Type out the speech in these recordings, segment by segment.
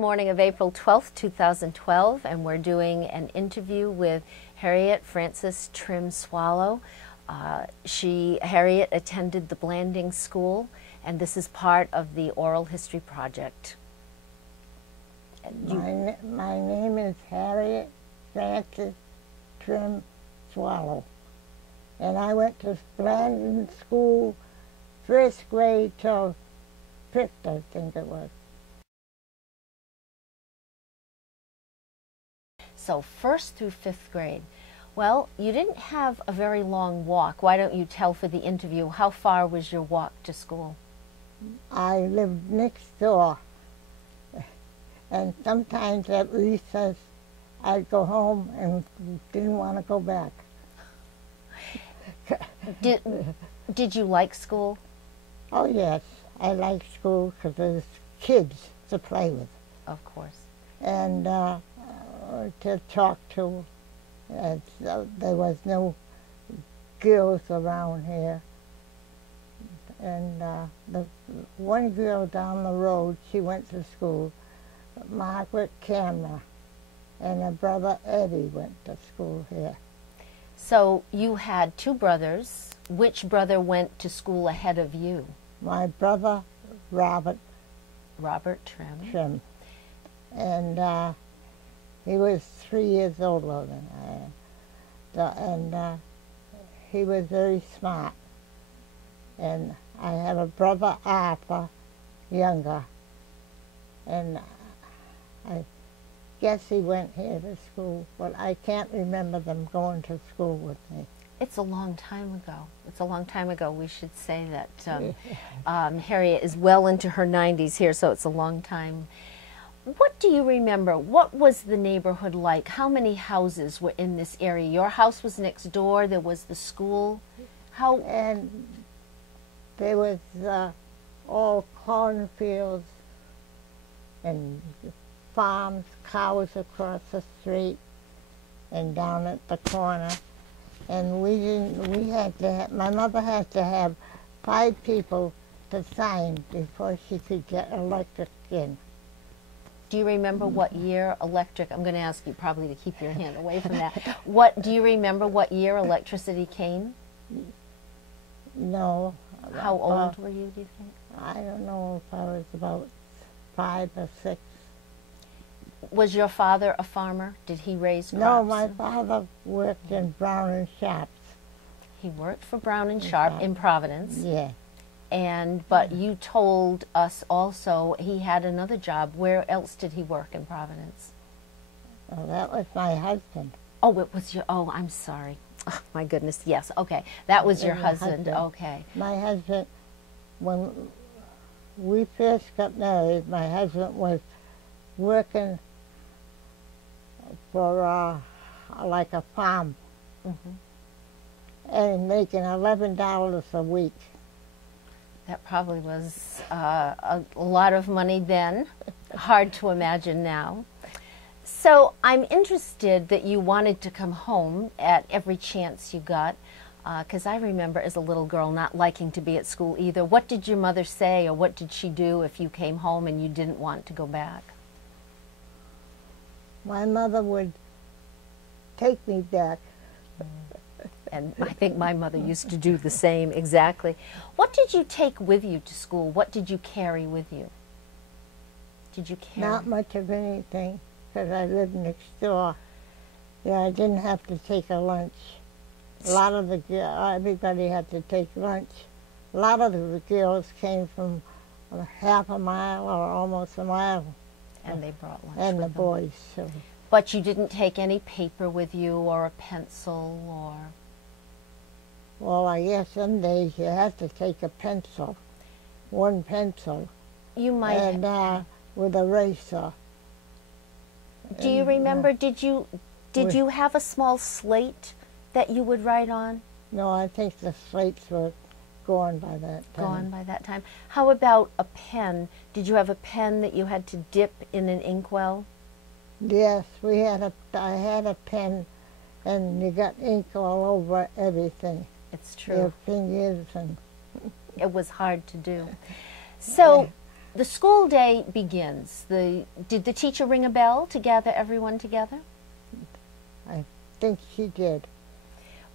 morning of April 12th, 2012, and we're doing an interview with Harriet Frances Trim Swallow. Harriet attended the Blanding School, and this is part of the Oral History Project. My name is Harriet Frances Trim Swallow, and I went to Blanding School, first grade till fifth, I think it was. So first through fifth grade. Well, you didn't have a very long walk. Why don't you tell for the interview, how far was your walk to school? I lived next door, and sometimes at recess I'd go home and didn't want to go back. Did you like school? Oh yes, I liked school because there's kids to play with. Of course. And to talk to. There was no girls around here. And the one girl down the road, she went to school, Margaret Cameron, and her brother Eddie went to school here. So you had two brothers. Which brother went to school ahead of you? My brother, Robert Trim. And he was 3 years older than I am. And he was very smart. And I have a brother, Arthur, younger. And I guess he went here to school, but I can't remember them going to school with me. It's a long time ago. It's a long time ago. We should say that Harriet is well into her 90s here, so it's a long time. What do you remember? What was the neighborhood like? How many houses were in this area? Your house was next door. There was the school. And there was all cornfields and farms, cows across the street and down at the corner. And my mother had to have 5 people to sign before she could get electric in. Do you remember what year electric, I'm going to ask you probably to keep your hand away from that. Do you remember what year electricity came? No. How old were you, do you think? I don't know if I was about 5 or 6. Was your father a farmer? Did he raise crops? No, my father worked in Brown and Sharp's. He worked for Brown and Sharp in Providence. Yeah. But you told us also he had another job. Where else did he work in Providence? Well, that was my husband. Oh, it was your, oh, I'm sorry. Oh, my goodness, yes, okay. That was your husband, okay. My husband, when we first got married, my husband was working for like a farm and making $11 a week. That probably was a lot of money then. Hard to imagine now. So I'm interested that you wanted to come home at every chance you got, because I remember as a little girl not liking to be at school either. What did your mother say, or what did she do if you came home and you didn't want to go back? My mother would take me back. And I think my mother used to do the same, exactly. What did you take with you to school? What did you carry with you? Did you carry? Not much of anything, because I lived next door. Yeah, I didn't have to take a lunch. A lot of everybody had to take lunch. A lot of the girls came from half a mile or almost a mile. And they brought lunch and with the them. Boys. So. But you didn't take any paper with you, or a pencil, or... Well, I guess some days you have to take a pencil, one pencil. You might. And with a eraser. Do you remember? Did you have a small slate that you would write on? No, I think the slates were gone by that time. Gone by that time. How about a pen? Did you have a pen that you had to dip in an inkwell? Yes, I had a pen, and you got ink all over everything. It's true. Your fingers and... It was hard to do. So, The school day begins. Did the teacher ring a bell to gather everyone together? I think she did.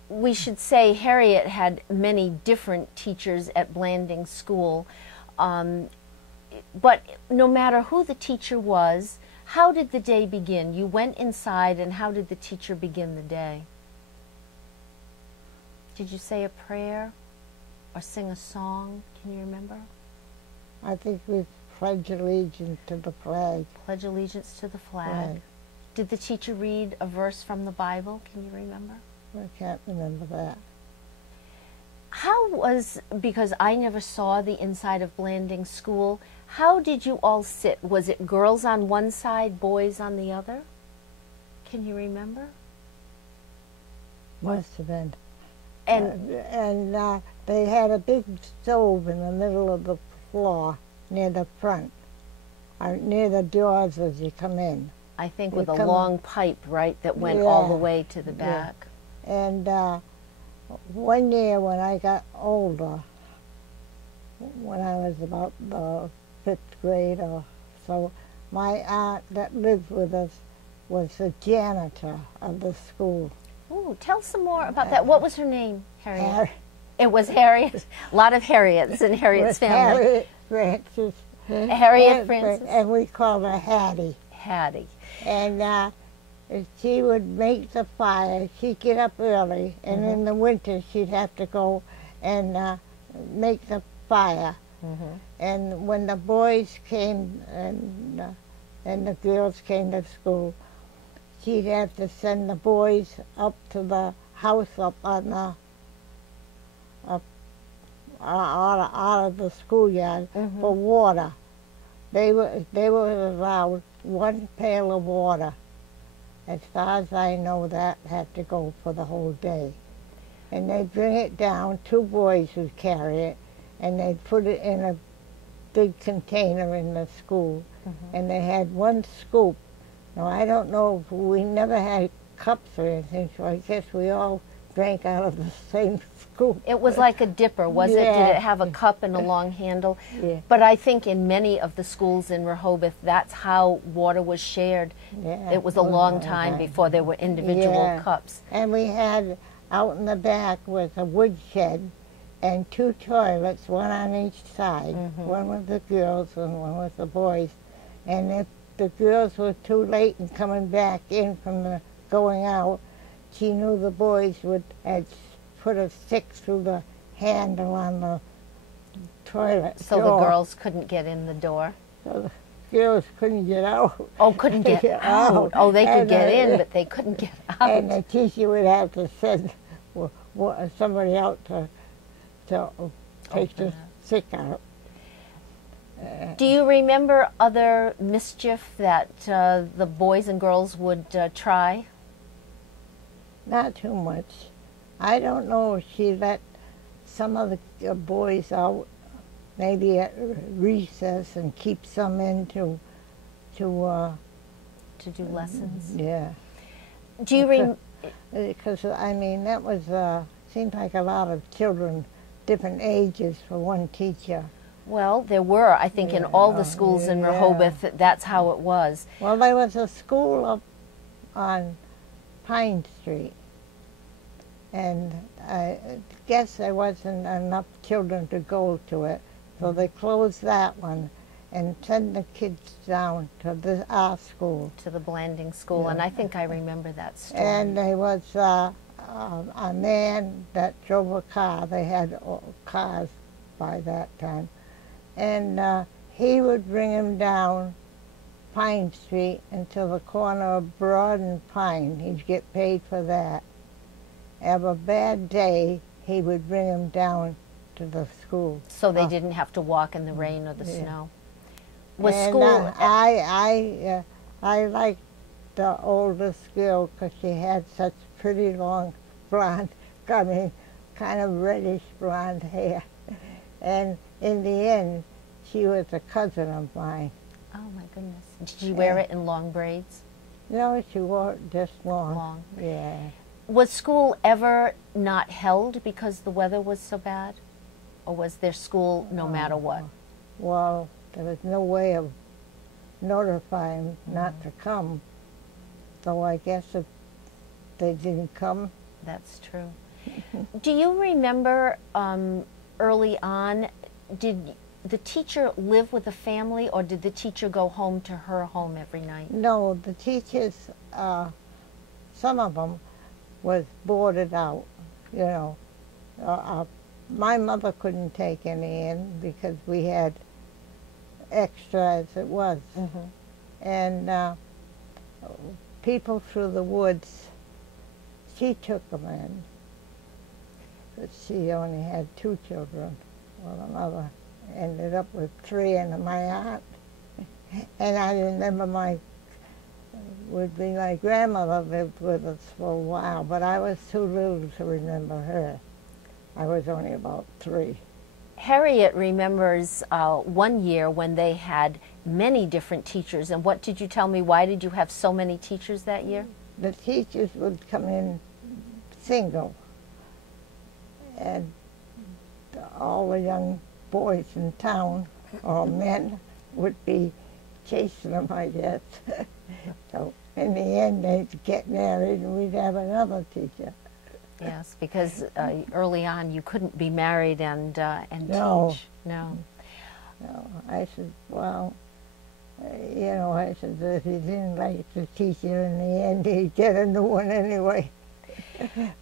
We should say Harriet had many different teachers at Blanding School, but no matter who the teacher was, how did the day begin? You went inside, and how did the teacher begin the day? Did you say a prayer or sing a song? Can you remember? I think we pledged allegiance to the flag. Pledge allegiance to the flag. Right. Did the teacher read a verse from the Bible? Can you remember? I can't remember that. How was, because I never saw the inside of Blanding School, how did you all sit? Was it girls on one side, boys on the other? Can you remember? Must have been. And They had a big stove in the middle of the floor near the front, or near the doors as you come in. I think with a long pipe, right, that went all the way to the back. And one year when I got older, when I was about the 5th grade or so, my aunt that lived with us was the janitor of the school. Ooh, tell some more about that. What was her name, Harriet? It was Harriet. A lot of Harriets in Harriet's family. Harriet Francis. Harriet Francis. And we called her Hattie. Hattie. And she would make the fire. She'd get up early, and in the winter she'd have to go and make the fire. And when the boys came and the girls came to school, she'd have to send the boys up to the house up on the out of the schoolyard for water. They were allowed one pail of water. As far as I know, that had to go for the whole day. And they'd bring it down, 2 boys would carry it, and they'd put it in a big container in the school. And they had 1 scoop. Now, I don't know, if we never had cups or anything, so I guess we all drank out of the same scoop. It was like a dipper, was it? Did it have a cup and a long handle? Yeah. But I think in many of the schools in Rehoboth, that's how water was shared. Yeah. It was a long time before there were individual cups. And we had, out in the back was a woodshed and 2 toilets, one on each side. One with the girls and one with the boys. And if the girls were too late in coming back in from the going out, she knew the boys would put a stick through the handle on the toilet So door. the girls couldn't get in the door? So the girls couldn't get out. Oh, couldn't get out. Oh, they could get in, but they couldn't get out. And the teacher would have to send somebody out to take the stick out. Do you remember other mischief that the boys and girls would try? Not too much. I don't know if she let some of the boys out, maybe at recess, and keep some in to do lessons? Yeah. Do you remember? Because, I mean, that was, seemed like a lot of children, different ages for one teacher. Well, there were, I think, in all the schools in Rehoboth, that's how it was. Well, there was a school up on Pine Street, and I guess there wasn't enough children to go to it, so they closed that one and sent the kids down to our school. To the Blanding School, and I think I remember that story. And there was a man that drove a car. They had cars by that time. And he would bring him down Pine Street until the corner of Broad and Pine. He'd get paid for that. Have a bad day, he would bring him down to the school. So they didn't have to walk in the rain or the snow. Was and, school? I liked the oldest girl because she had such pretty long blonde, kind of reddish blonde hair. And in the end, she was a cousin of mine. Oh my goodness. Did you wear it in long braids? No, she wore it just long. Long. Yeah. Was school ever not held because the weather was so bad? Or was there school no matter what? Well, there was no way of notifying not to come. So I guess if they didn't come. That's true. Do you remember early on, did the teacher live with the family, or did the teacher go home to her home every night? No, the teachers, some of them was boarded out, you know. My mother couldn't take any in because we had extra as it was. And people through the woods, she took them in. But she only had 2 children. Well, the mother ended up with 3 and my aunt. And I remember my grandmother lived with us for a while, but I was too little to remember her. I was only about 3. Harriet remembers one year when they had many different teachers. And what did you tell me? Why did you have so many teachers that year? The teachers would come in single, and all the young boys in town, or men, would be chasing them, I guess. So in the end, they'd get married and we'd have another teacher. Yes, because early on you couldn't be married and No. teach. No. No, I said, well, you know, I said, if he didn't like the teacher in the end, he'd get a new one anyway.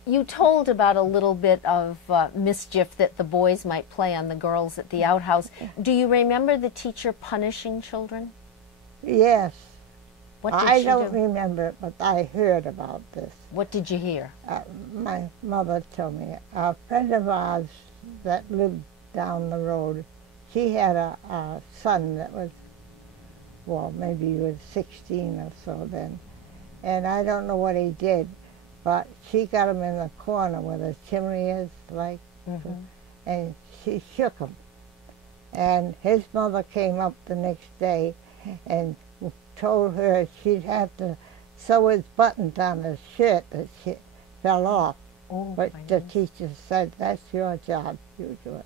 You told about a little bit of mischief that the boys might play on the girls at the outhouse. Do you remember the teacher punishing children? Yes. What did I she don't do? remember, but I heard about this. What did you hear? My mother told me. A friend of ours that lived down the road, she had a son that was, well, maybe he was 16 or so then. And I don't know what he did, but she got him in the corner where the chimney is, like, and she shook him. And his mother came up the next day and told her she'd have to sew his buttons on his shirt that she fell off. Oh, but the teacher said, that's your job, you do it.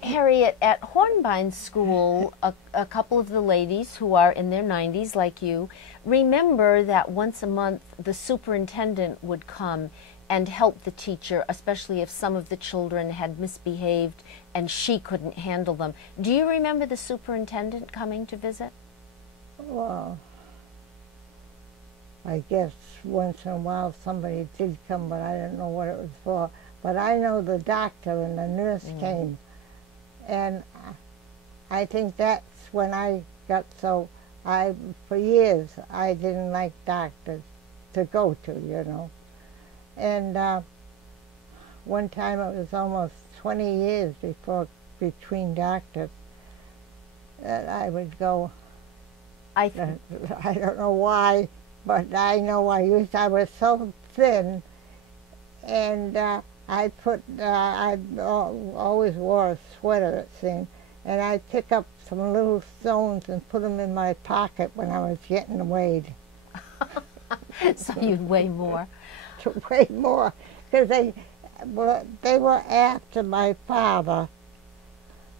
Harriet, at Hornbein School, a couple of the ladies who are in their 90s, like you, remember that once a month the superintendent would come and help the teacher, especially if some of the children had misbehaved and she couldn't handle them. Do you remember the superintendent coming to visit? Well, I guess once in a while somebody did come, but I didn't know what it was for. But I know the doctor and the nurse came. And I think that's when I got so, for years, I didn't like doctors to go to, you know. And one time it was almost 20 years between doctors that I would go. I don't know why, but I know I was so thin, and I always wore a sweater, it seemed, and I'd pick up some little stones and put them in my pocket when I was getting weighed. So you'd weigh more. To weigh more, because they were after my father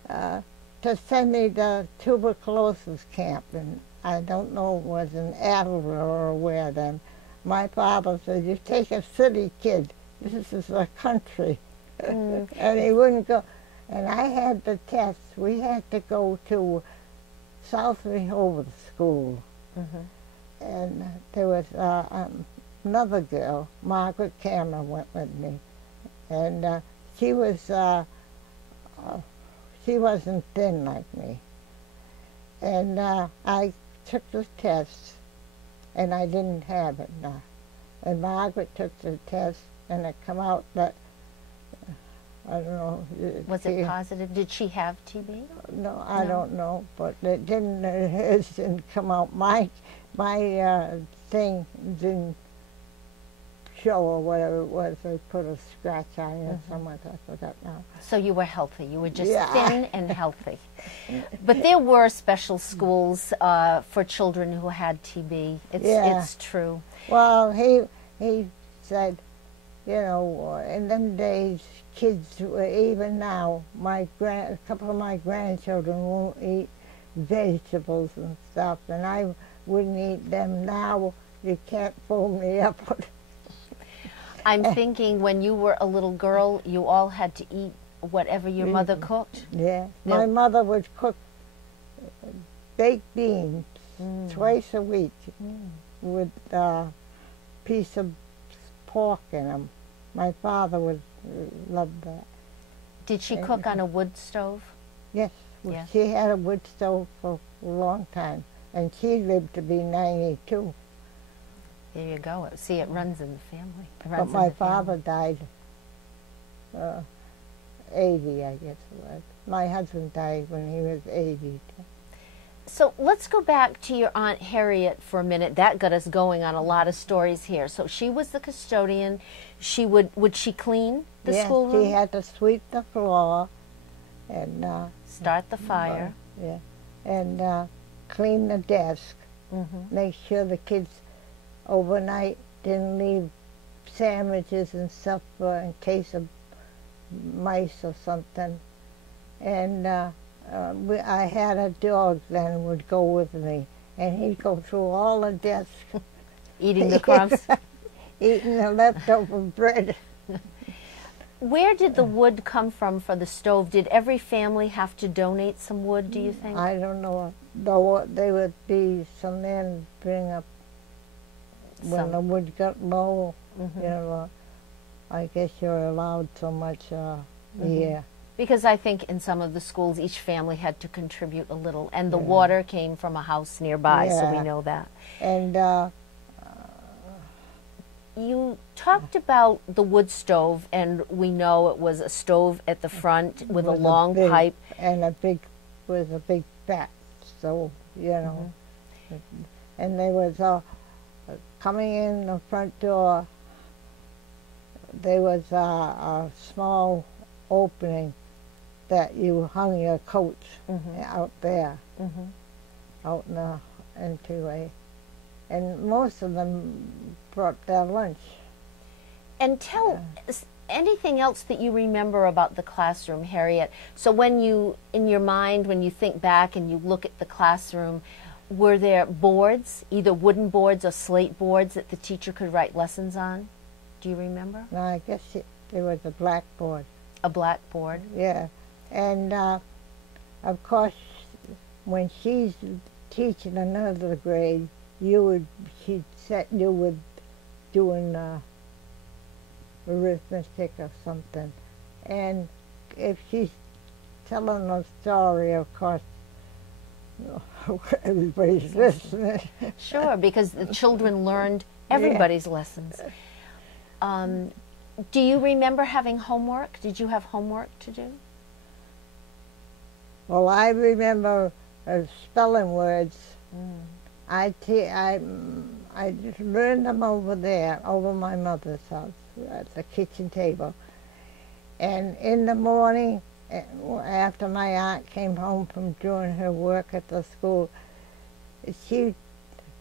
to send me to tuberculosis camp, and I don't know, it was in Attleboro or where then. My father said, you take a city kid, this is a country. And he wouldn't go. And I had the test. We had to go to South Rehoboth School. And there was another girl, Margaret Cameron, went with me. And she wasn't thin like me. And I took the test, and I didn't have it. And Margaret took the test, and it come out that, I don't know. Was it positive? Did she have TB? No, I don't know, but it didn't come out. My thing didn't show, or whatever it was. They put a scratch on it somewhere. I forgot now. So you were healthy. You were just thin and healthy. But there were special schools for children who had TB. It's true. Well, he said, you know, in them days, kids, even now, a couple of my grandchildren won't eat vegetables and stuff, and I wouldn't eat them now. You can't fool me up. I'm thinking when you were a little girl, you all had to eat whatever your mother cooked. Yeah, my mother would cook baked beans twice a week with a piece of pork in them. My father would love that. Did she cook on a wood stove? Yes, Yes. she had a wood stove for a long time, and she lived to be 92. There you go. See, it runs in the family. But my father died 80, I guess it was. My husband died when he was 80. So let's go back to your Aunt Harriet for a minute. That got us going on a lot of stories here. So she was the custodian. She would she clean the schoolroom? Yes, she had to sweep the floor and start the fire. Yeah, and clean the desk. Make sure the kids overnight didn't leave sandwiches and stuff in case of mice or something. And I had a dog then would go with me, and he'd go through all the desks. Eating the crumbs? Eating the leftover bread. Where did the wood come from for the stove? Did every family have to donate some wood, do you think? I don't know. Though there would be some men bring up when the wood got low, you know, I guess you're allowed so much a year. Because I think in some of the schools, each family had to contribute a little, and the water came from a house nearby, so we know that. And you talked about the wood stove, and we know it was a stove at the front with a long pipe. And a big fat stove, you know. And there was coming in the front door, there was a small opening that you hung your coats out there, out in the entryway. And most of them brought their lunch. And tell us anything else that you remember about the classroom, Harriet. So when you, in your mind, when you think back and you look at the classroom, were there boards, either wooden boards or slate boards that the teacher could write lessons on? Do you remember? No, I guess there was a blackboard. A blackboard? Yeah. And of course, when she's teaching another grade, she'd set you with doing arithmetic or something. And if she's telling a story, of course, everybody's listening. Sure, because the children learned everybody's lessons. Do you remember having homework? Did you have homework to do? Well, I remember spelling words. I just learned them over there, over my mother's house, at the kitchen table. And in the morning, after my aunt came home from doing her work at the school, she'd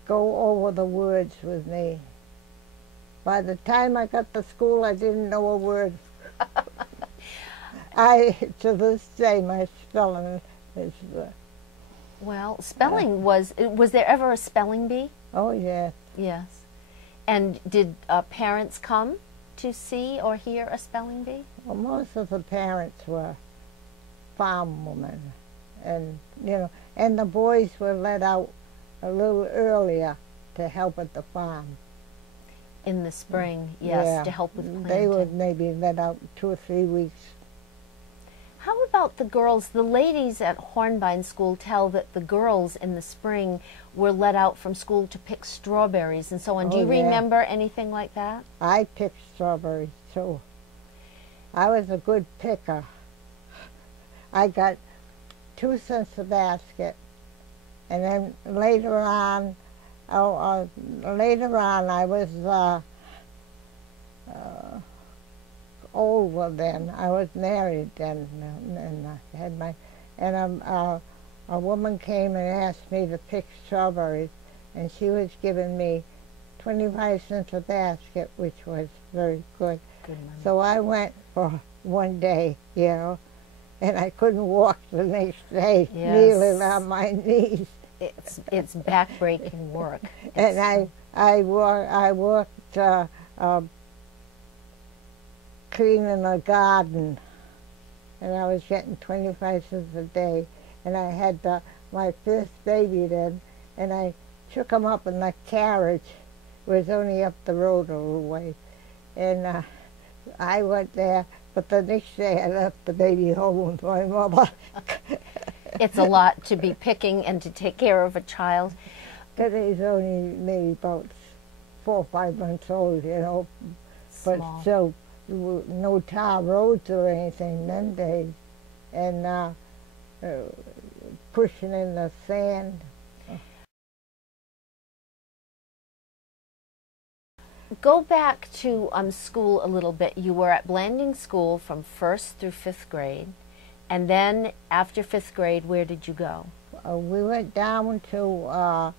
go over the words with me. By the time I got to school, I didn't know a word. To this day, my spelling is... well, spelling was there ever a spelling bee? Oh, yeah. Yes. And did parents come to see or hear a spelling bee? Well, most of the parents were farm women, and, you know, and the boys were let out a little earlier to help at the farm. In the spring, yes, to help with planting. They would maybe let out 2 or 3 weeks. How about the girls? The ladies at Hornbein School tell that the girls in the spring were let out from school to pick strawberries and so on. Do you remember anything like that? I picked strawberries, too. I was a good picker. I got 2 cents a basket, and then later on I was older then. I was married then, and I had a woman came and asked me to pick strawberries, and she was giving me 25 cents a basket, which was very good. Good money. So I went for one day, you know, and I couldn't walk the next day, Yes. kneeling on my knees. It's back-breaking work. And I worked cleaning a garden, and I was getting 25 cents a day. And I had my first baby then, and I took him up in the carriage. It was only up the road a little way. And I went there, but the next day I left the baby home with my mother. It's a lot to be picking and to take care of a child. Then he's only maybe about 4 or 5 months old, you know. Small. But still, no tar roads or anything them days. And pushing in the sand. Go back to school a little bit. You were at Blanding School from 1st through 5th grade. And then after 5th grade, where did you go? We went down to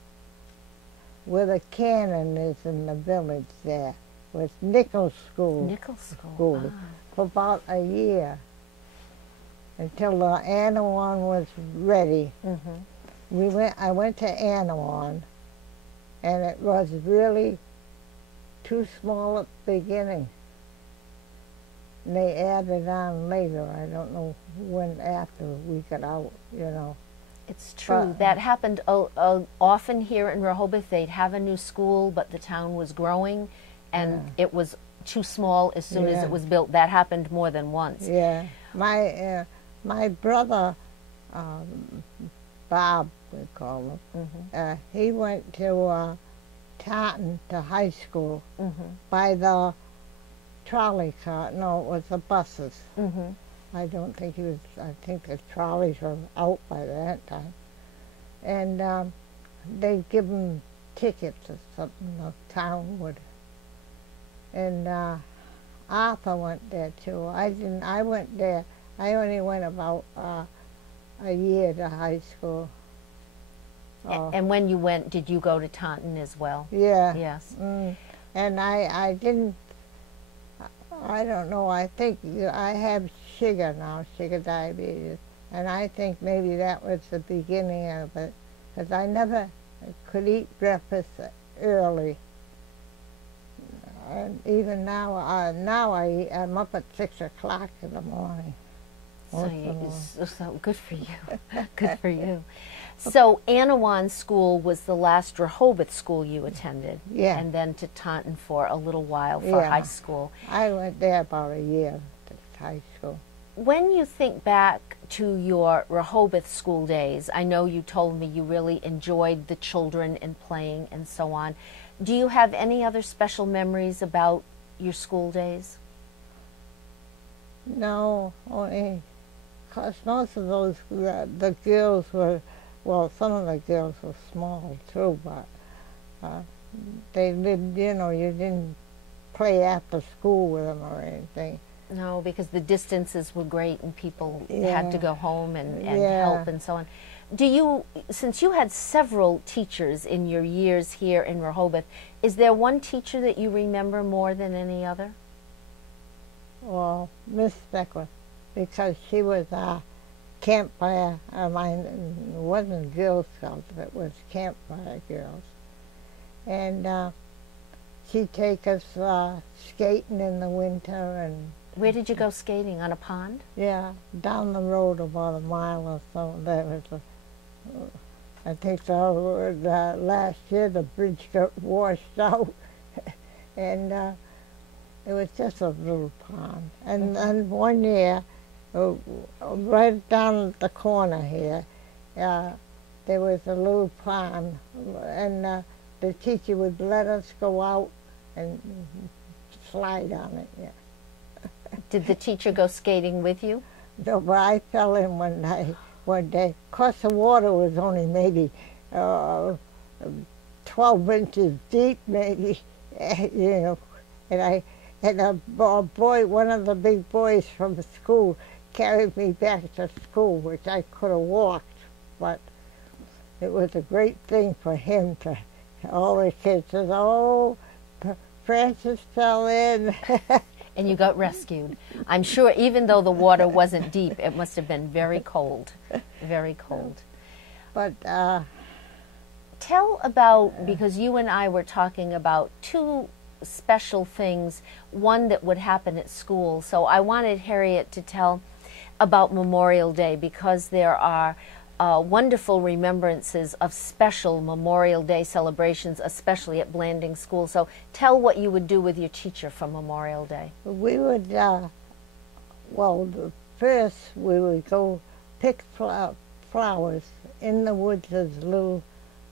where the cannon is in the village there. It was Nichols School. Nichols School. Ah. For about a year, until the Anawan was ready. Mm-hmm. I went to Anawan, and it was really too small at the beginning. And they added on later. I don't know when after we got out, you know. It's true. That happened often here in Rehoboth. They'd have a new school, but the town was growing, and it was too small as soon as it was built. That happened more than once. Yeah. My brother, Bob, we call him, he went to Taunton to high school by the trolley car. No, it was the buses. I don't think he was, I think the trolleys were out by that time. And they'd give him tickets or something, the town would. And Arthur went there too. I went there. I only went about a year to high school. And when you went, did you go to Taunton as well? Yeah. Yes. And I didn't, I don't know, I think I have sugar now, sugar diabetes. And I think maybe that was the beginning of it, because I never could eat breakfast early. And even now, I'm up at 6 o'clock in the morning. So good for you. Good for you. So Anawan School was the last Rehoboth school you attended. Yeah. And then to Taunton for a little while for high school. I went there about a year to high school. When you think back to your Rehoboth school days, I know you told me you really enjoyed the children and playing and so on. Do you have any other special memories about your school days? No, only because most of those, the girls were, well, some of the girls were small too, but they lived, you know, you didn't play after school with them or anything. No, because the distances were great and people had to go home and help and so on. Do you, since you had several teachers in your years here in Rehoboth, is there one teacher that you remember more than any other? Well, Miss Beckler, because she was a campfire, it wasn't Girl Scouts, it was campfire girls. And she'd take us skating in the winter. And where did you go skating? On a pond? Yeah, down the road about a mile or so. There was I think last year the bridge got washed out. And it was just a little pond. And then one year, right down at the corner here, there was a little pond, and the teacher would let us go out and slide on it. Yeah. Did the teacher go skating with you? No, but I fell in one day. Of course, the water was only maybe 12 inches deep, maybe, you know, and a boy, one of the big boys from school, carried me back to school, which I could have walked, but it was a great thing for him to All the kids said, "Oh, Francis fell in." And you got rescued. I'm sure even though the water wasn't deep, it must have been very cold, very cold. But Tell about, because you and I were talking about two special things, one that would happen at school. So I wanted Harriet to tell about Memorial Day, because there are wonderful remembrances of special Memorial Day celebrations, especially at Blanding School. So tell what you would do with your teacher for Memorial Day. we would, well, first we would go pick flowers in the woods. There's little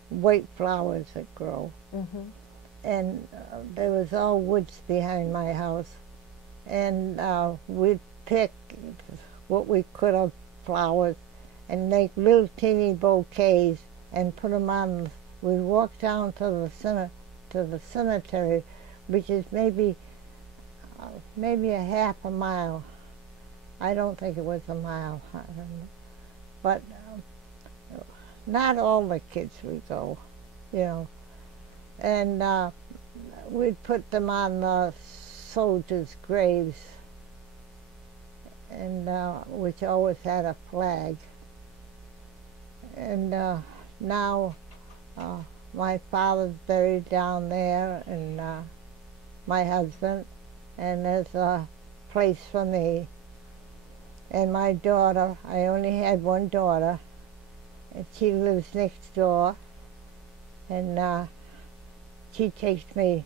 white flowers that grow. Mm-hmm. And there was all woods behind my house. And we'd pick what we could of flowers and make little teeny bouquets and put them on. We'd walk down to the cemetery, which is maybe a half a mile. I don't think it was a mile, but not all the kids would go, you know. And we'd put them on the soldiers' graves, and which always had a flag. And now my father's buried down there, and my husband, and there's a place for me. And my daughter, I only had one daughter, and she lives next door, and she takes me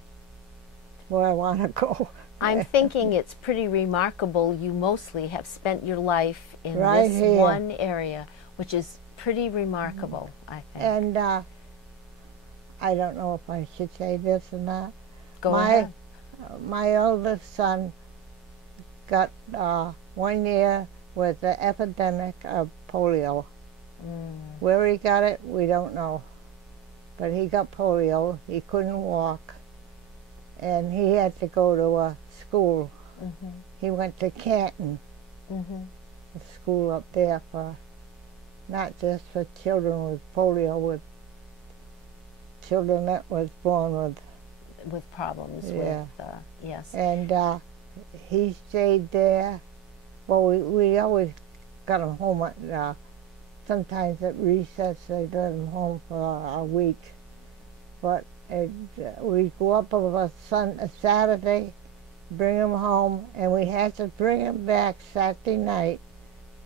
where I want to go. I'm thinking it's pretty remarkable. You mostly have spent your life in Right this here. one area, which is pretty remarkable, I think. And I don't know if I should say this or not. Go ahead. My oldest son got 1 year with the epidemic of polio. Where he got it, we don't know. But he got polio. He couldn't walk. And he had to go to a school. Mm-hmm. He went to Canton, Mm-hmm. a school up there for, not just for children with polio, with children that was born with. Problems Yeah. with, yes. And he stayed there. Well, we always got him home at, sometimes at recess they let him home for a week. But we'd go up on a Saturday, bring him home, and we had to bring him back Saturday night.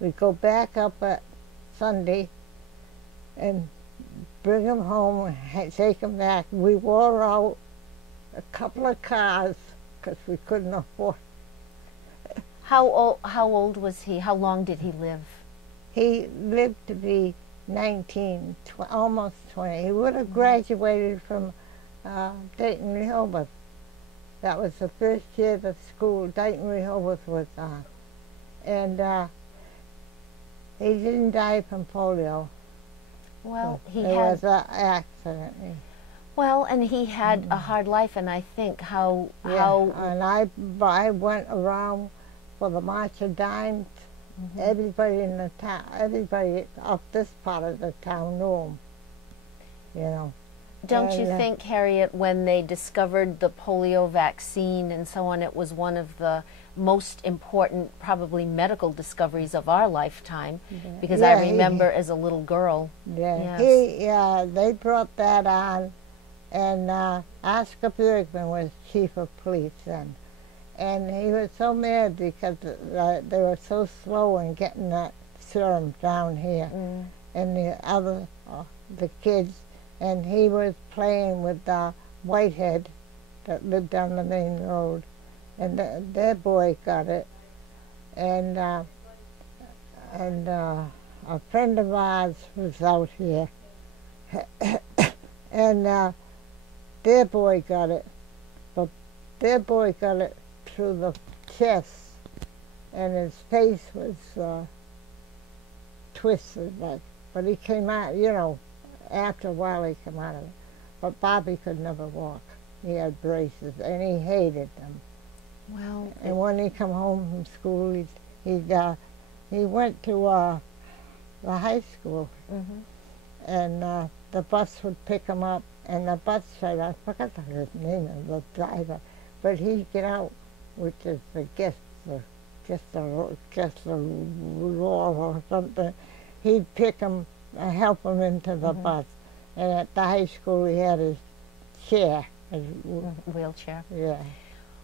We'd go back up at Sunday and bring him home and take him back. We wore out a couple of cars because we couldn't afford. How old was he? How long did he live? He lived to be 19, almost 20. He would have graduated from Dayton, Rehoboth. That was the first year the school Dayton, Rehoboth was on. And he didn't die from polio. Well, he It had. was an accident. Well, and he had a hard life, and I think how And I went around for the March of Dimes. Everybody in the town, everybody up this part of the town knew him, you know. Don't you And, think, Harriet, when they discovered the polio vaccine and so on, it was one of the most important, probably medical discoveries of our lifetime? Because I remember as a little girl. Yeah, Yes. they brought that on, and Oscar Bergman was chief of police then. And he was so mad because they were so slow in getting that serum down here. And the kids, and he was playing with Whitehead that lived down the main road. And their boy got it. And a friend of ours was out here. And their boy got it. But their boy got it through the chest, and his face was twisted, but he came out, you know, after a while he came out of it. But Bobby could never walk. He had braces, and he hated them. Well, And when he come home from school, he went to the high school, and the bus would pick him up and the bus driver, I forgot the name of the driver, but he'd get out, which is the guest law or something. He'd pick him, help him into the bus. And at the high school, he had his chair. His wheelchair. Yeah.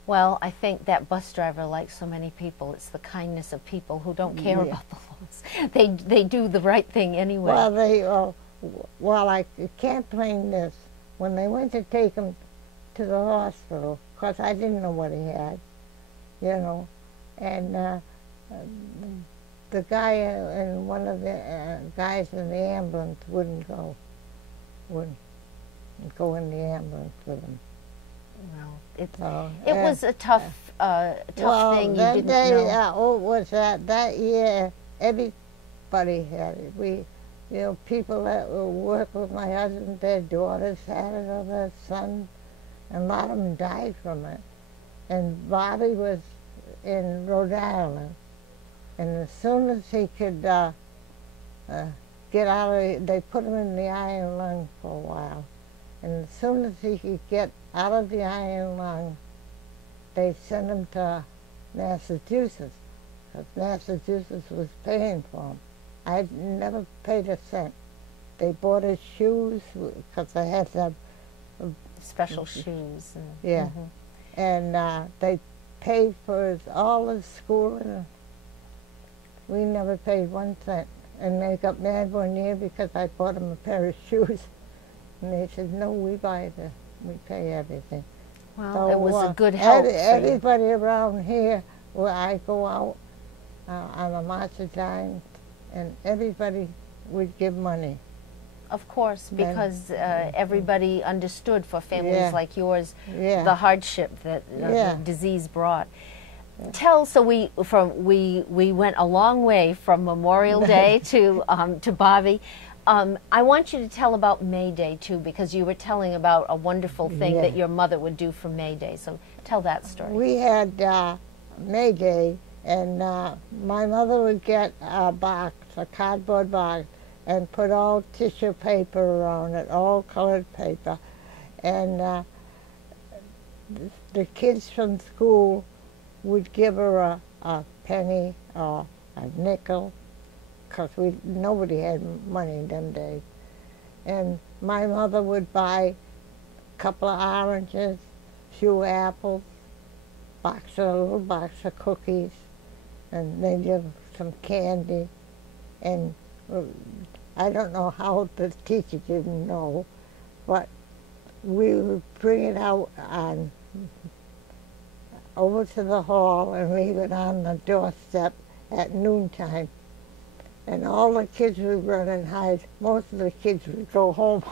Well, I think that bus driver, like so many people, it's the kindness of people who don't care about the laws. They do the right thing anyway. Well, I can't blame this. When they went to take him to the hospital, because I didn't know what he had, you know, and the guy and one of the guys in the ambulance wouldn't go in the ambulance with him. Well, it was a tough thing. You didn't know. Was that year? Everybody had it. We, you know, people that work with my husband, their daughters had it, or their sons, and a lot of them died from it. And Bobby was in Rhode Island, and as soon as he could get out of it, they put him in the iron lung for a while. And as soon as he could get out of the iron lung, they sent him to Massachusetts, because Massachusetts was paying for him. I never paid a cent. They bought his shoes, because I had to have special shoes. Yeah. And they paid for all his schooling. We never paid 1 cent. And they got mad one year because I bought him a pair of shoes. And they said, no, we pay everything. Well, so, it was a good help. Everybody around here, where I go out on a March of Dimes, and everybody would give money. Of course, because everybody understood for families like yours the hardship that the disease brought. So we went a long way from Memorial Day to Bobby. I want you to tell about May Day too, because you were telling about a wonderful thing that your mother would do for May Day. So tell that story. We had May Day, and my mother would get a box, a cardboard box, and put all tissue paper around it, all colored paper, and the kids from school would give her a penny or a nickel, because nobody had money in them days. And my mother would buy a couple of oranges, few apples, a little box of cookies, and then give some candy. And I don't know how the teacher didn't know, but we would bring it out over to the hall and leave it on the doorstep at noontime. And all the kids would run and hide. Most of the kids would go home.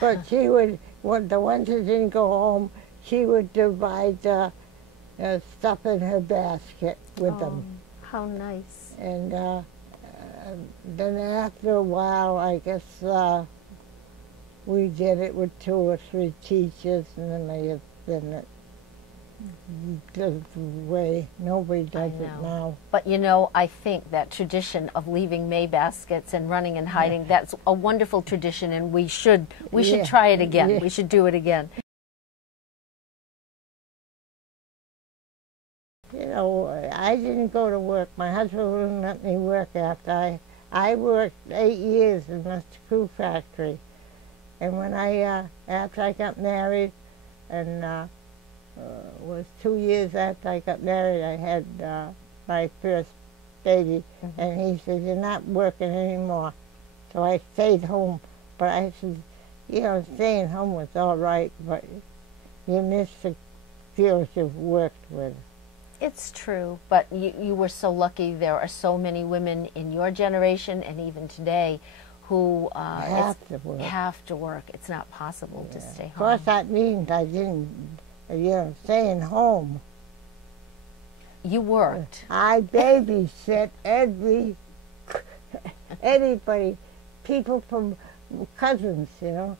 But she would, the ones who didn't go home, she would divide stuff in her basket with them. How nice. And then after a while, I guess we did it with 2 or 3 teachers, and then the way nobody does it now. But you know, I think that tradition of leaving May baskets and running and hiding, that's a wonderful tradition, and we should try it again. We should do it again. You know, I didn't go to work. My husband wouldn't let me work after I worked 8 years in the screw factory. And when after I got married, and was 2 years after I got married, I had my first baby, and he said, you're not working anymore. So I stayed home, but I said, you know, staying home was all right, but you miss the girls you've worked with. It's true, but you were so lucky. There are so many women in your generation and even today who have to work. It's not possible to stay home. Of course, that means I didn't, you know, staying home. You worked. I babysit anybody, people from cousins, you know.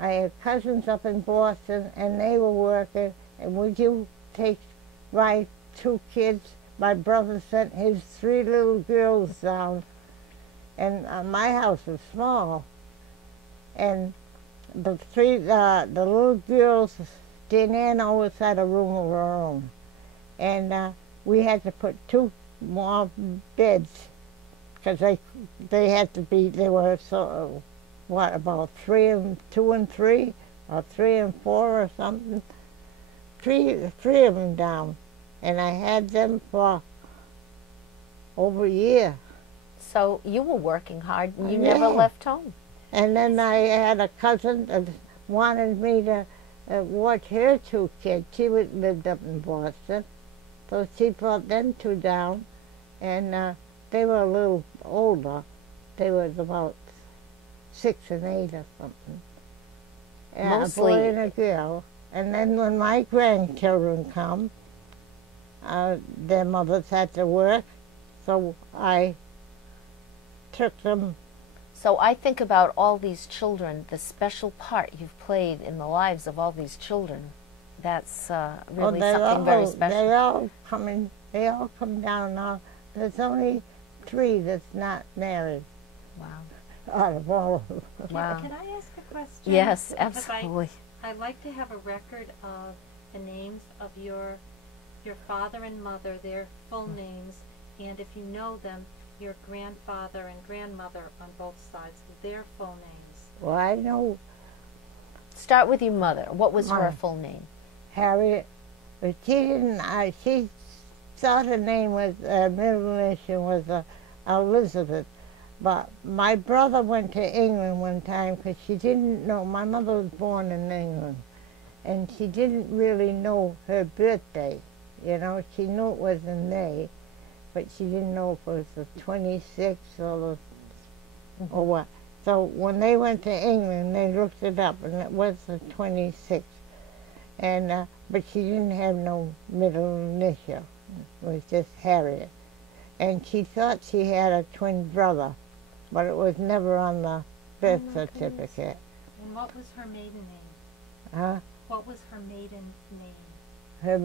I had cousins up in Boston, and they were working, and would you take my 2 kids? My brother sent his 3 little girls down, and my house was small, and the little girls, Diane always had a room of her own. And we had to put 2 more beds because they had to be, they were about 2 and 3 or 3 and 4 or something. Three of them down. And I had them for over a year. So you were working hard and you Yeah. never left home. And then I had a cousin that wanted me to watch her 2 kids. She lived up in Boston. So she brought them 2 down. And they were a little older. They were about 6 and 8 or something. And Mostly. a boy and a girl. And then when my grandchildren come, their mothers had to work. So I took them. So I think about all these children, the special part you've played in the lives of all these children. That's really something very special. They all come down now. There's only 3 that's not married Wow. out of all of them. Wow. Can I ask a question? Yes, Because absolutely. I'd like to have a record of the names of your father and mother, their full names, and if you know them, your grandfather and grandmother on both sides, their full names. Well, I know Start with your mother. What was her Mine. full name? Harriet, but she didn't. She thought her name was middle initial was Elizabeth. But my brother went to England one time because she didn't know. My mother was born in England, and she didn't really know her birthday. You know, she knew it was in May, but she didn't know if it was the 26th or what. So when they went to England, they looked it up, and it was the 26th. And but she didn't have no middle initial. It was just Harriet. And she thought she had a twin brother, but it was never on the birth certificate. And what was her maiden name? Huh? What was her maiden name? Her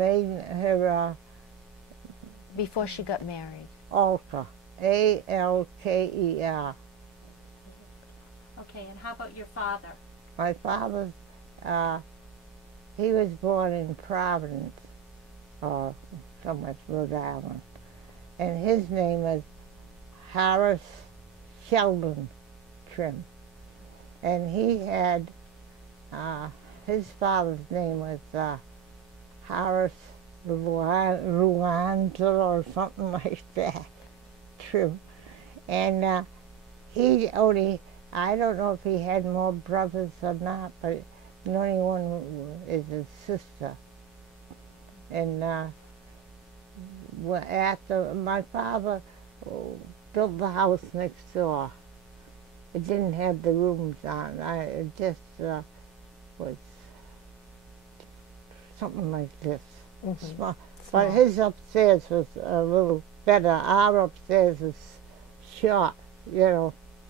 Before she got married. Alker, Alker. Okay, and how about your father? My father, he was born in Providence, or somewhere Rhode Island, and his name was Harris Sheldon Trim, and he had his father's name was Harris Ruanda or something like that, Trim, and he only. I don't know if he had more brothers or not, but the only one is his sister. And after my father built the house next door, it didn't have the rooms on. It just was something like this. Small. But his upstairs was a little better. Our upstairs was short,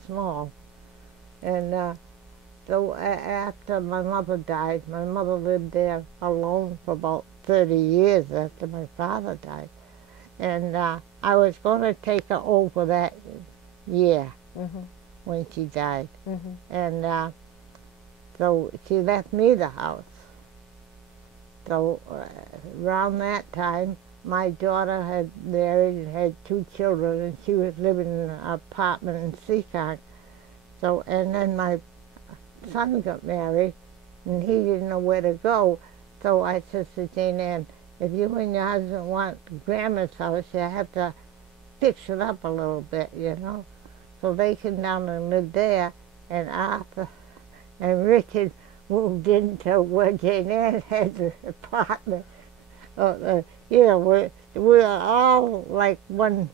small. And so after my mother died, my mother lived there alone for about 30 years after my father died. And I was going to take her over that year when she died. And so she left me the house. So around that time, my daughter had married and had 2 children, and she was living in an apartment in Seekonk. So, and then my son got married, and he didn't know where to go. So I said to Jane Ann, if you and your husband want Grandma's house, you have to fix it up a little bit, So they came down and lived there, and Arthur and Richard moved into where Jane Ann had the apartment. We're all like one.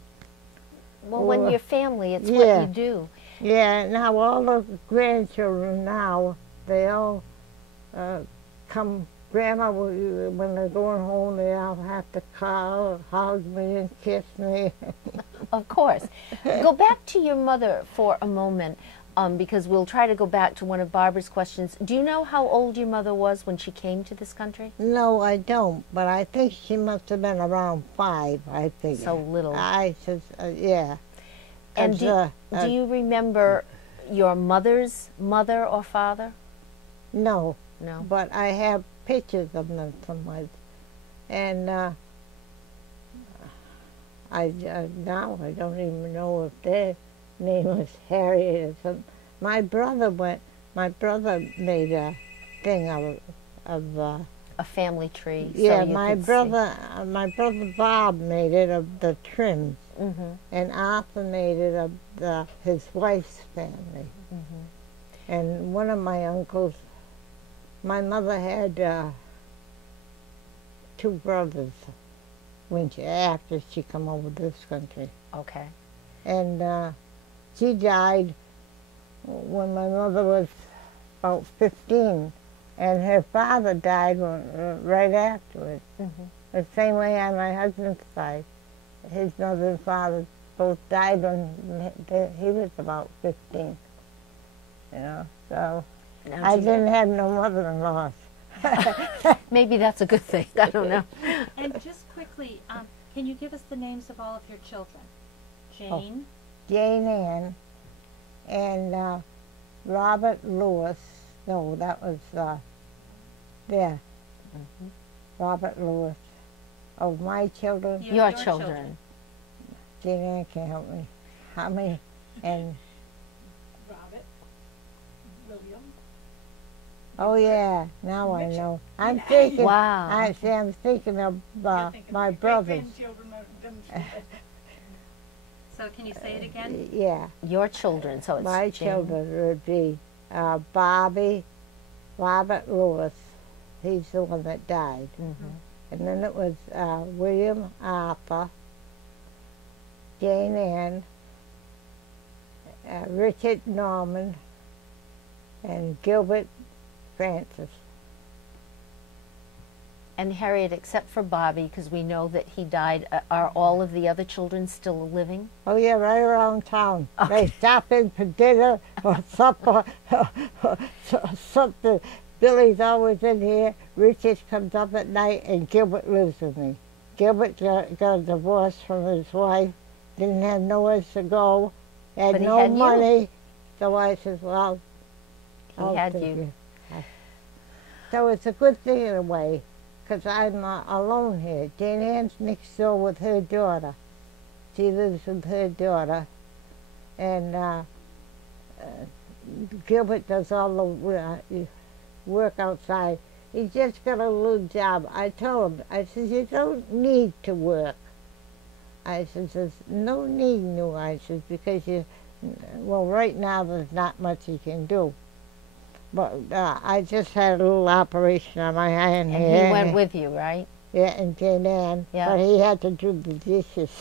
Well, when you're family, it's what you do. Yeah, now all the grandchildren now, they all come, Grandma, when they're going home, they all have to call, hug me and kiss me. Of course. Go back to your mother for a moment, because we'll try to go back to one of Barbara's questions. Do you know how old your mother was when she came to this country? No, I don't, but I think she must have been around 5, I think. So little. I said, yeah. And do you remember your mother's mother or father? No, No. but I have pictures of them somewhere. And now I don't even know if their name was Harriet or something. My brother made a thing of A family tree. yeah, so you my could my brother Bob made it of the trims, see. Mm-hmm. and Arthur made it of his wife's family. Mm-hmm. And one of my uncles, my mother had 2 brothers after she come over this country. Okay. And she died when my mother was about 15, and her father died right afterwards. Mm-hmm. The same way on my husband's side. His mother and father both died when he was about 15. You know, so Now, I do you- didn't have no mother-in-laws. Maybe that's a good thing. I don't know. And just quickly, can you give us the names of all of your children? Jane, Jane Ann and Robert Lewis. No, that was there. Mhm. Robert Lewis. Of my children, Your children. Jane Ann can help me. How many? And Robert, William, oh yeah, now I Mitchell. know. I'm thinking. Wow. I'm thinking of you're thinking my of brothers. great-grandchildren of them. so can you say it again? Yeah, Your children. So it's my Jane. children would be Bobby, Robert Lewis. He's the one that died. Mm-hmm. And then it was William Arthur, Jane Ann, Richard Norman, and Gilbert Francis. And Harriet, except for Bobby, because we know that he died, are all of the other children still living? Oh yeah, right around town. Okay. They stop in for dinner or supper or something. Billy's always in here. Richard comes up at night, and Gilbert lives with me. Gilbert got a divorce from his wife, didn't have nowhere to go, had But he no had you. money. So I said, well, He had take you. So it's a good thing in a way, because I'm alone here. Jane Ann's next door with her daughter. She lives with her daughter. And Gilbert does all the work outside. He just got a little job. I told him, I said, you don't need to work. I said, there's no need, new. I said, because well, right now there's not much you can do. But I just had a little operation on my hand And here. he went with you, right? Yeah, and Jane Ann. Yeah. But he had to do the dishes.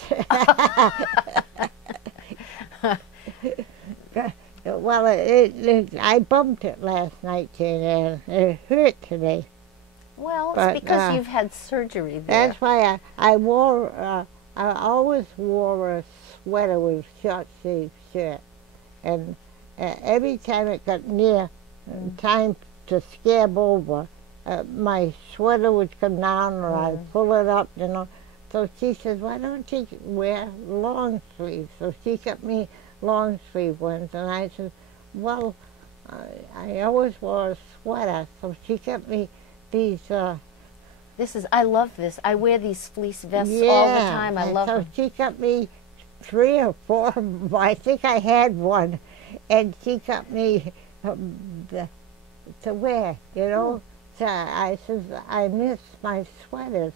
Well, I bumped it last night, Jane Ann. It hurt today. Well, it's But, because you've had surgery there. That's why I always wore a sweater with short sleeve shirt. And every time it got near time to scab over, my sweater would come down or I'd pull it up, you know. So she says, why don't you wear long sleeves? So she got me long sleeve ones, and I said, well, I always wore a sweater, so she got me these. I love this. I wear these fleece vests all the time. I and love so them. she got me 3 or 4 of them. I think I had one, and she got me to wear, you know. So I says, I miss my sweaters.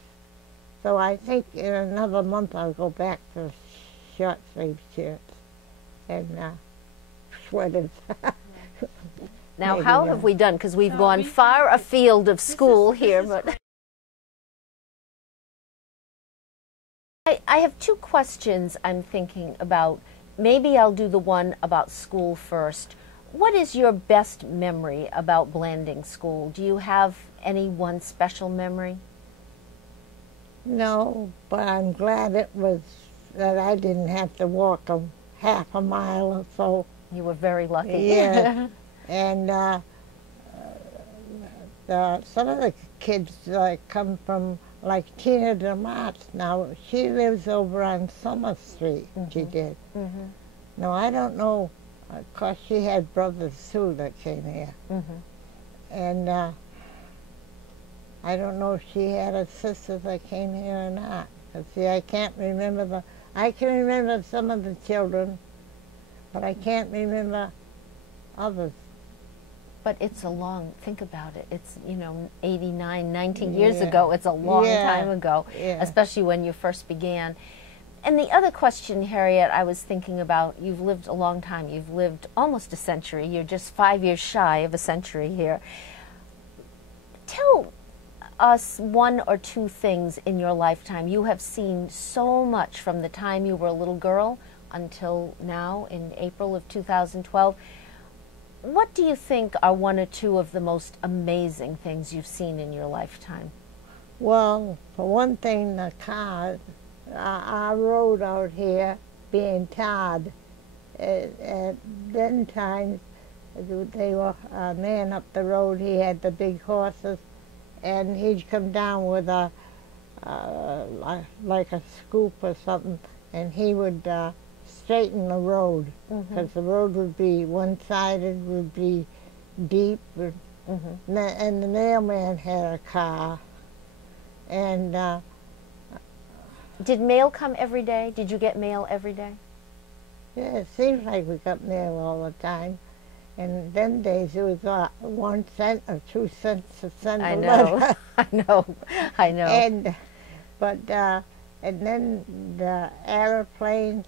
So I think in another month I'll go back to short sleeve shirts and sweaters. Now, Maybe how not. have we done? Because we've So gone we've far done- afield of This school is here, great. but I have 2 questions I'm thinking about. Maybe I'll do the one about school first. What is your best memory about Blanding School? Do you have any one special memory? No, but I'm glad it was that I didn't have to walk half a mile or so. You were very lucky. Yeah. And some of the kids come from, like Tina DeMott now. She lives over on Summer Street, she did. Mm-hmm. No, I don't know, of course she had brothers too that came here. Mm-hmm. And I don't know if she had a sister that came here or not. 'Cause see, I can't remember I can remember some of the children, but I can't remember others. But it's a long, think about it, it's, 89, 19 years ago, it's a long time ago, especially when you first began. And the other question, Harriet, I was thinking about, you've lived a long time, you've lived almost a century, you're just 5 years shy of a century here. Tell us one or two things in your lifetime. You have seen so much from the time you were a little girl until now in April of 2012. What do you think are one or two of the most amazing things you've seen in your lifetime? Well, for one thing, the cars, our road out here being tarred. At then times, they were a man up the road, he had the big horses, and he'd come down with a like a scoop or something, and he would straighten the road, because the road would be one-sided, would be deep, and the mailman had a car. And did mail come every day? Did you get mail every day? yeah, it seems like we got mail all the time. And them days it was 1 cent or 2 cents to send a letter. I know. And and then the airplanes.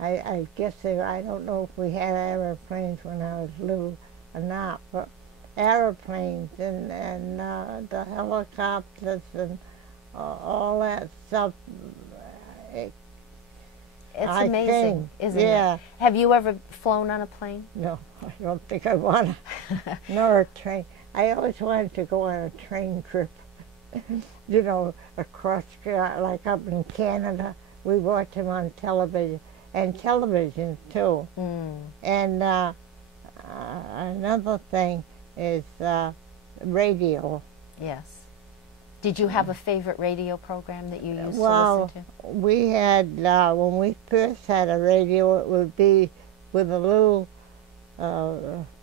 I guess I don't know if we had airplanes when I was little or not, but airplanes and the helicopters and all that stuff. It's amazing, isn't it? Have you ever flown on a plane? No, I don't think I want to. Nor a train. I always wanted to go on a train trip. Across, like up in Canada. We watch them on television. And television, too. And another thing is radio. Yes. Did you have a favorite radio program that you used to listen to? We had, when we first had a radio, it would be with a little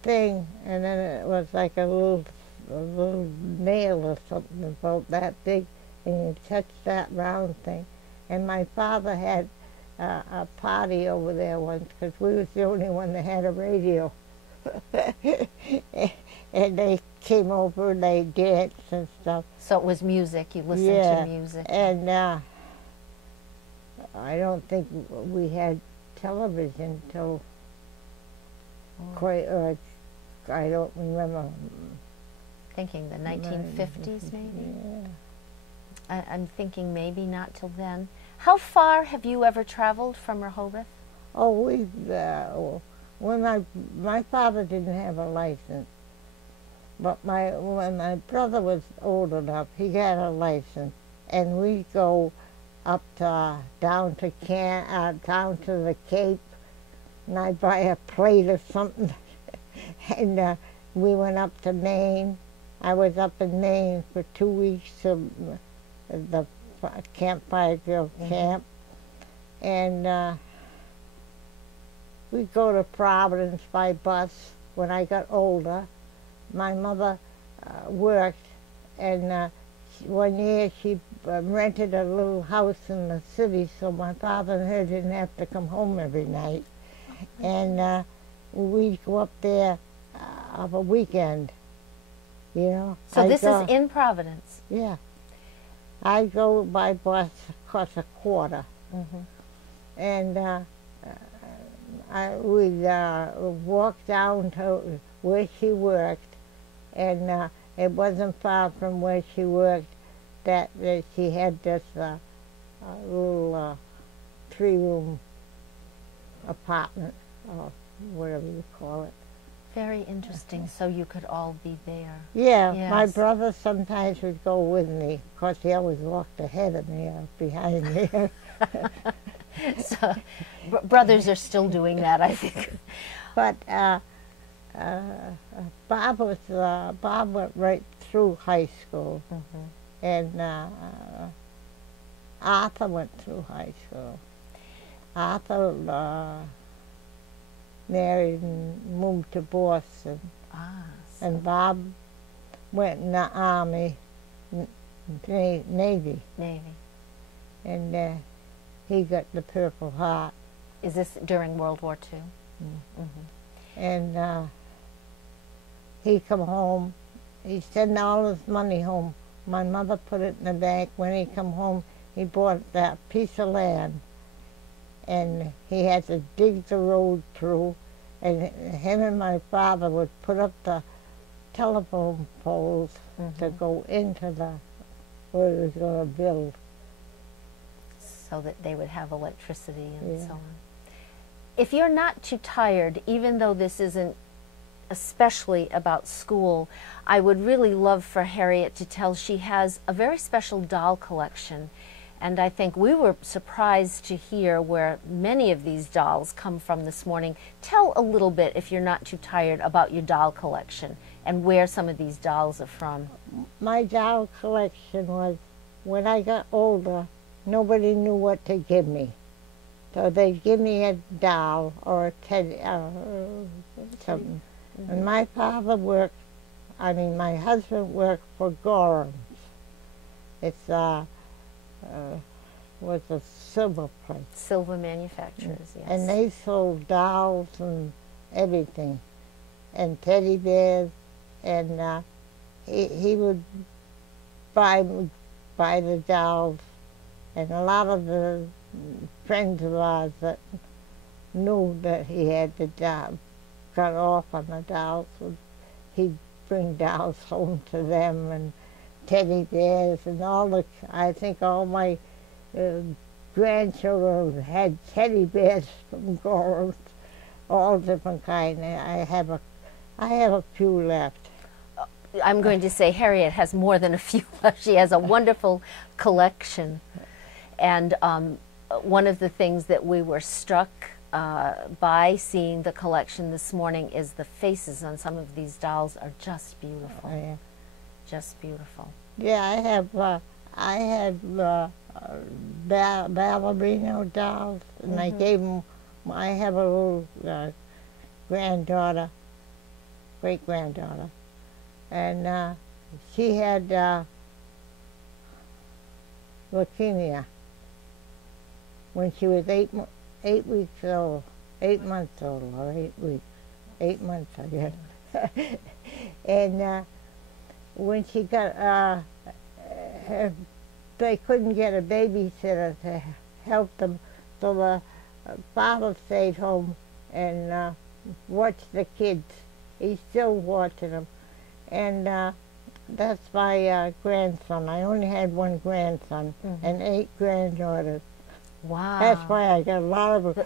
thing, and then it was like a little nail or something about that big, and you touch that round thing. And my father had a party over there once, because we was the only one that had a radio. And they came over and they danced and stuff. So it was music, you listened to music. And I don't think we had television till quite, I don't remember. Thinking the 1950s maybe? Yeah. I'm thinking maybe not till then. How far have you ever traveled from Rehoboth? Oh, when my father didn't have a license, but when my brother was old enough, he got a license, and we go up to down to the Cape, and I buy a plate or something, and we went up to Maine. I was up in Maine for 2 weeks to the Campfire Girl Camp, and we'd go to Providence by bus. When I got older, my mother worked, and one year she rented a little house in the city, so my father and her didn't have to come home every night. And we'd go up there of a weekend, So this is in Providence? Yeah. I'd go by bus, cost a quarter. And we'd walk down to where she worked, and it wasn't far from where she worked that she had this little 3-room apartment, or whatever you call it. Very interesting, so you could all be there. Yeah, Yes. My brother sometimes would go with me. Of course, he always walked ahead of me or behind me. So, brothers are still doing that, I think. But Bob went right through high school, and Arthur went through high school. Arthur married and moved to Boston. And Bob went in the Army, Navy, and he got the Purple Heart. Is this during World War II? And he come home. He sent all his money home. My mother put it in the bank. When he come home, he bought that piece of land, and he had to dig the road through, and him and my father would put up the telephone poles to go into the where he was going to build. So that they would have electricity and so on. If you're not too tired, even though this isn't especially about school, I would really love for Harriet to tell she has a very special doll collection. And I think we were surprised to hear where many of these dolls come from this morning. Tell a little bit, if you're not too tired, about your doll collection and where some of these dolls are from. My doll collection was, when I got older, nobody knew what to give me. So they'd give me a doll or a teddy, something. And my father worked, my husband worked for Gorham's. It's was a silver place. Silver manufacturers, yes. And they sold dolls and everything, and teddy bears, and he would buy the dolls, and a lot of the friends of ours that knew that he had the doll, got off on the dolls, he'd bring dolls home to them, and teddy bears, and I think all my grandchildren had teddy bears from Gorham's, all different kinds. I have a few left. I'm going to say Harriet has more than a few left. She has a wonderful collection. And one of the things that we were struck by seeing the collection this morning is the faces on some of these dolls are just beautiful. Oh, yeah. Just beautiful. Yeah, I had ballerina dolls, and I gave them. I have a little granddaughter, great granddaughter, and she had leukemia when she was 8 weeks old, 8 months old, or 8 weeks, 8 months, I guess. And when she got, they couldn't get a babysitter to help them, so the father stayed home and watched the kids. He's still watching them. And that's my grandson. I only had one grandson and 8 granddaughters. Wow. That's why I got a lot of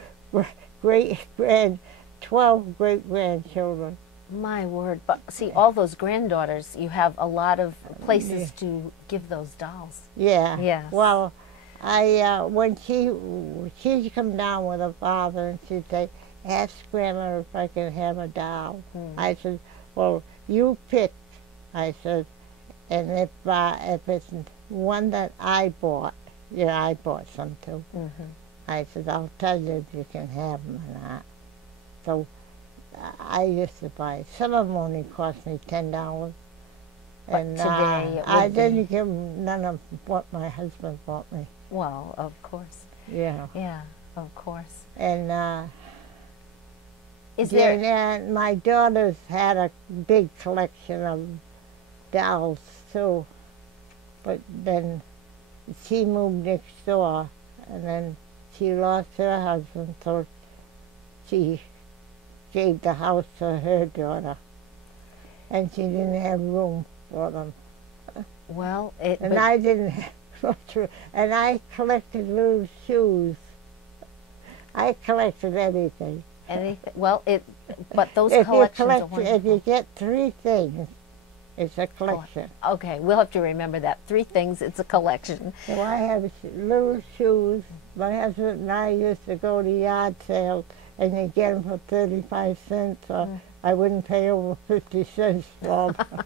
12 great-grandchildren. My word. But see, all those granddaughters, you have a lot of places to give those dolls. Yeah. Yes. Well, when she'd come down with her father and she'd say, ask Grandma if I can have a doll. I said, well, you pick. I said, and if it's one that I bought, I bought some too. I said, I'll tell you if you can have them or not. So I used to buy. Some of them only cost me $10. But And today I didn't give them none of what my husband bought me. Well, of course. Yeah. Yeah, of course. And Is there... and my daughters had a big collection of dolls too, but then she moved next door, and then she lost her husband, so she gave the house to her daughter, and she didn't have room for them. Well, I didn't have and I collected little shoes. I collected everything. Anything? Well, but those collections are wonderful. If you get 3 things, it's a collection. Okay, we'll have to remember that. 3 things, it's a collection. So I have little shoes. My husband and I used to go to yard sales, and you get them for 35 cents, or I wouldn't pay over 50 cents for them.